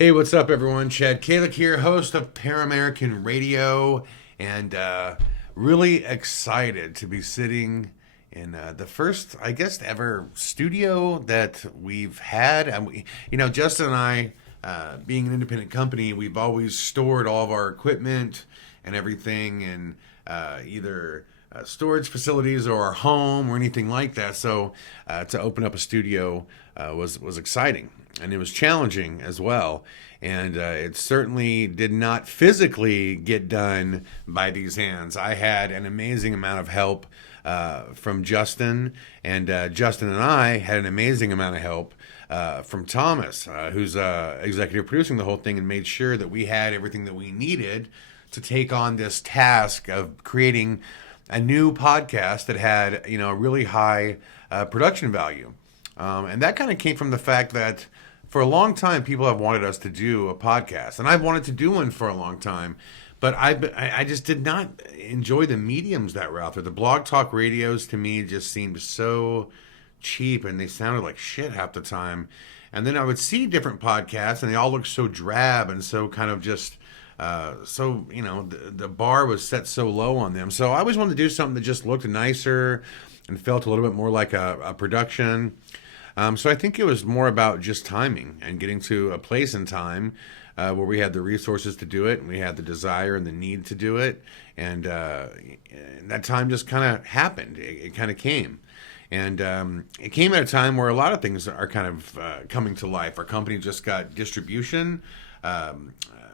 Hey, what's up, everyone? Chad Calek here, host of Paramerican Radio, and really excited to be sitting in the first, I guess, ever studio that we've had. And Justin and I, being an independent company, we've always stored all of our equipment and everything in either storage facilities or our home or anything like that. So to open up a studio was exciting, and it was challenging as well. And it certainly did not physically get done by these hands. I had an amazing amount of help from Justin, and Justin and I had an amazing amount of help from Thomas, who's executive producing the whole thing and made sure that we had everything that we needed to take on this task of creating a new podcast that had, a really high production value. And that kind of came from the fact that for a long time, people have wanted us to do a podcast, and I've wanted to do one for a long time, but I just did not enjoy the mediums that were out there. The blog talk radios to me just seemed so cheap, and they sounded like shit half the time. And then I would see different podcasts, and they all looked so drab and so kind of just the bar was set so low on them. So I always wanted to do something that just looked nicer and felt a little bit more like a production. So I think it was more about just timing and getting to a place in time where we had the resources to do it, and we had the desire and the need to do it. And that time just kind of happened. It kind of came. And it came at a time where a lot of things are kind of coming to life. Our company just got distribution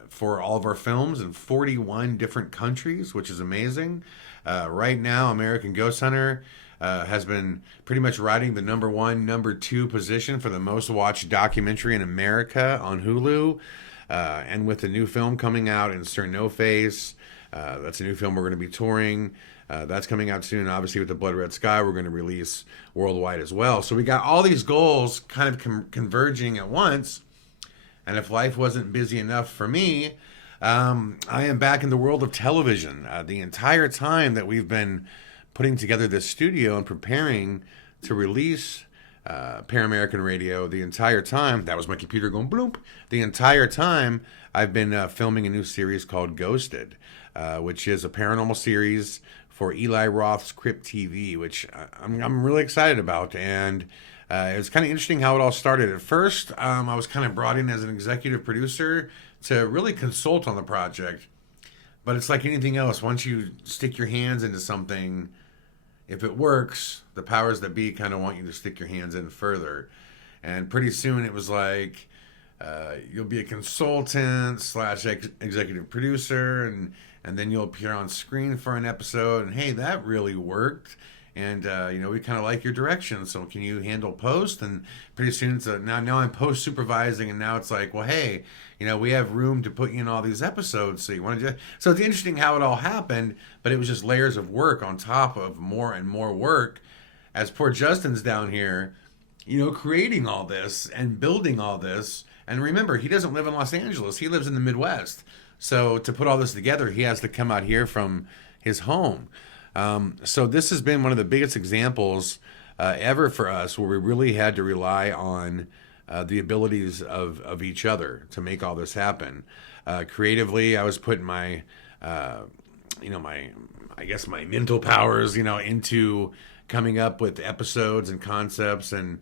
for all of our films in 41 different countries, which is amazing. Right now, American Ghost Hunter has been pretty much riding the number one, number two position for the most watched documentary in America on Hulu. And with the new film coming out in Sir No Face, that's a new film we're going to be touring. That's coming out soon. Obviously, with the Blood Red Sky, we're going to release worldwide as well. So we got all these goals kind of converging at once. And if life wasn't busy enough for me, I am back in the world of television. The entire time that we've been putting together this studio and preparing to release Paramerican Radio, the entire time, that was my computer going bloop, the entire time I've been filming a new series called Ghosted, which is a paranormal series for Eli Roth's Crypt TV, which I'm really excited about. And it's kind of interesting how it all started. At first, I was kind of brought in as an executive producer to really consult on the project. But it's like anything else. Once you stick your hands into something, if it works, the powers that be kind of want you to stick your hands in further. And pretty soon it was like, you'll be a consultant / executive producer, and then you'll appear on screen for an episode. And hey, that really worked. And, we kind of like your direction. So can you handle post? And pretty soon it's now I'm post supervising. And now it's like, well, hey, we have room to put you in all these episodes. So you want to so it's interesting how it all happened, but it was just layers of work on top of more and more work as poor Justin's down here, creating all this and building all this. And remember, he doesn't live in Los Angeles. He lives in the Midwest. So to put all this together, he has to come out here from his home. So this has been one of the biggest examples ever for us where we really had to rely on the abilities of each other to make all this happen. Creatively, I was putting my mental powers, into coming up with episodes and concepts and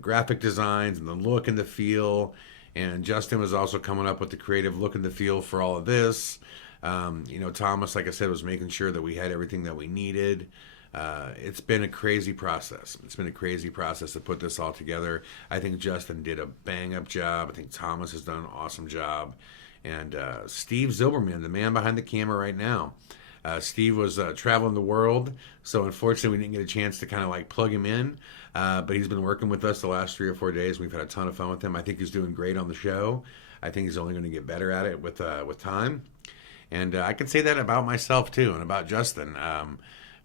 graphic designs and the look and the feel. And Justin was also coming up with the creative look and the feel for all of this. Thomas, like I said, was making sure that we had everything that we needed. It's been a crazy process. It's been a crazy process to put this all together. I think Justin did a bang-up job. I think Thomas has done an awesome job. And Steve Zilberman, the man behind the camera right now. Steve was traveling the world, so unfortunately we didn't get a chance to kind of like plug him in. But he's been working with us the last 3 or 4 days. We've had a ton of fun with him. I think he's doing great on the show. I think he's only going to get better at it with time. And I can say that about myself, too, and about Justin.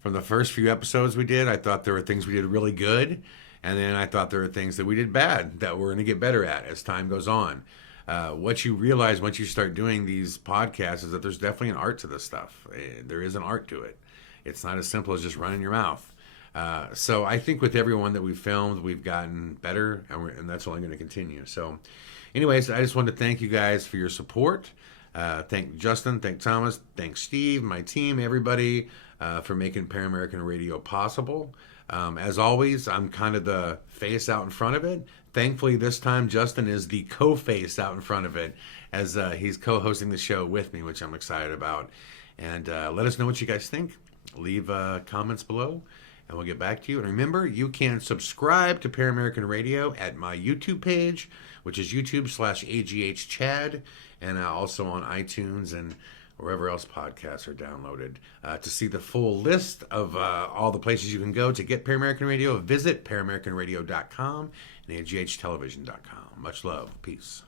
From the first few episodes we did, I thought there were things we did really good, and then I thought there were things that we did bad that we're going to get better at as time goes on. What you realize once you start doing these podcasts is that there's definitely an art to this stuff. There is an art to it. It's not as simple as just running your mouth. So I think with everyone that we've filmed, we've gotten better, and that's only going to continue. So Anyways, I just wanted to thank you guys for your support. Thank Justin, thank Thomas, thank Steve, my team, everybody for making Paramerican Radio possible. As always, I'm kind of the face out in front of it. Thankfully, this time Justin is the co-face out in front of it as he's co-hosting the show with me, which I'm excited about. And let us know what you guys think. Leave comments below, and we'll get back to you. And remember, you can subscribe to Paramerican Radio at my YouTube page, which is YouTube/AGH Chad, and also on iTunes and wherever else podcasts are downloaded. To see the full list of all the places you can go to get Paramerican Radio, visit paramericanradio.com and AGH Television.com. Much love. Peace.